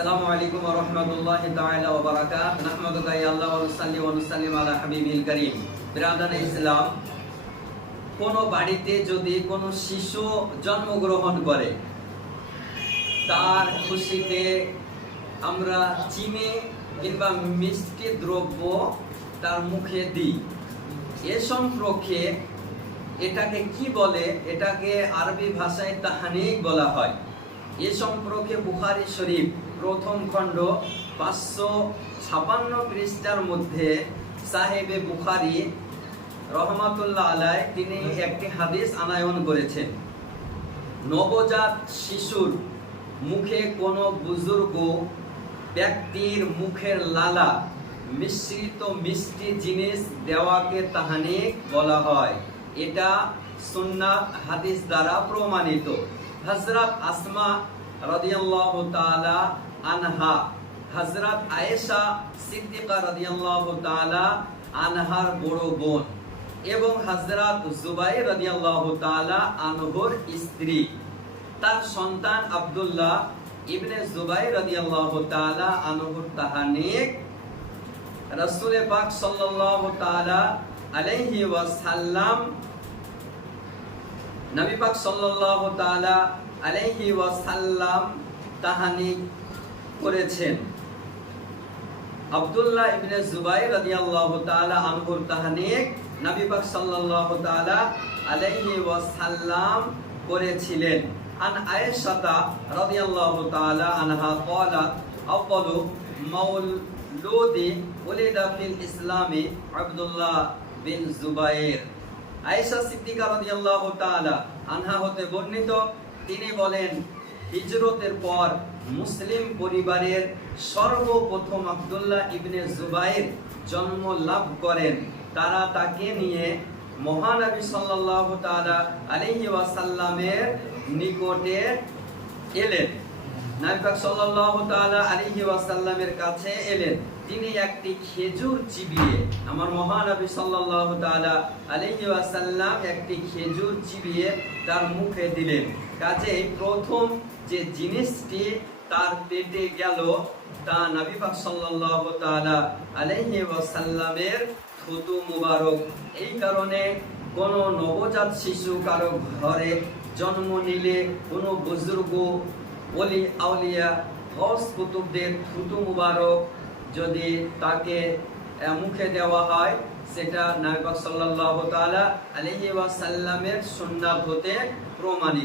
আসসালামু আলাইকুম ওয়া রাহমাতুল্লাহি তাআলা ওয়া বারাকাতুহু। নাহমাদুকা ইয়া আল্লাহ ওয়া নুসাল্লি ওয়া নুসাল্লিমু আলা হাবিবিল কারীম। বিরাদানে ইসলাম, কোন বাড়িতে যদি কোন শিশু জন্মগ্রহণ করে, তার খুশিতে আমরা চিনি কিংবা মিষ্টি দ্রব্য তার মুখে দিই। এ সম্পর্কে এটাকে কি বলে? এটাকে আরবি ভাষায় তাহানিক বলা হয়। এ সম্পর্কে বুখারী শরীফ প্রথম খণ্ড 556 পৃষ্ঠার মধ্যে সাহেবে বুখারী রহমাতুল্লাহ আলাইহি তিনি একটি হাদিস আনায়ন করেছেন। নবজাত শিশুর মুখে কোনো বুজুর্গ ব্যক্তির মুখের লালা মিশ্রিত মিষ্টি জিনিস দেওয়াকে তাহানিক বলা হয়। এটা সুন্নাত হাদিস দ্বারা প্রমাণিত। হযরত আসমা রাদিয়াল্লাহু তাআলা আনহা, হযরত আয়েশা সিদ্দিকা রাদিয়াল্লাহু তাআলা আনহার বড় বোন এবং হযরত জুবাইর রাদিয়াল্লাহু তাআলা আনহুর স্ত্রী, তার সন্তান আব্দুল্লাহ ইবনে জুবাইর রাদিয়াল্লাহু তাআলা আনহুর তাহানিক রাসূল পাক সাল্লাল্লাহু তাআলা আলাইহি ওয়াসাল্লাম, নবী পাক সাল্লাল্লাহু তাআলা আলাইহি ওয়াসাল্লাম তাহানিক করেছেন। আব্দুল্লাহ ইবনে জুবাইর রাদিয়াল্লাহু তাআলা আনহুর তাহানিক নবী পাক সাল্লাল্লাহু তাআলা আলাইহি ওয়াসাল্লাম করেছিলেন। আন আয়েশা রাদিয়াল্লাহু তাআলা আনহা ক্বালাত আফদালু মাউলুদি উলিদা ফিল ইসলামি আব্দুল্লাহ বিন জুবাইর। আয়েশা সিদ্দিকা রাদিয়াল্লাহু তাআলা আনহা হতে বর্ণিত, তিনি বলেন, হিজরতের পর মুসলিম পরিবারের সর্বপ্রথম আব্দুল্লাহ ইবনে জুবাইর জন্ম লাভ করেন। তারা তাকে নিয়ে মহানবী সাল্লাল্লাহু তাআলা আলাইহি ওয়াসাল্লামের নিকটে এলেন। নবী পাক সাল্লাল্লাহু তাআলা আলাইহি ওয়াসাল্লামের কাছে এলেন। তিনি একটি খেজুর চিবিয়ে, আমার মহানবী সাল্লাল্লাহু তাআলা আলাইহি ওয়াসাল্লাম একটি খেজুর চিবিয়ে তার মুখে দিলেন। কাজেই প্রথম যে জিনিসটি তার পেটে গেল তা নবী পাক সাল্লাল্লাহু তাআলা আলাইহি ওয়াসাল্লামের থুতু মুবারক। এই কারণে কোন নবজাত শিশু কারো ঘরে জন্ম নিলে কোনো বুজুর্গ, ওলি আউলিয়া, গৌস কুতুবদের থুতু মুবারক যদি তাকে মুখে দেওয়া হয়, সেটা নবী পাক সাল্লাল্লাহু তাআলা আলাইহি ওয়াসাল্লামের সুন্নাত হতে প্রমাণিত।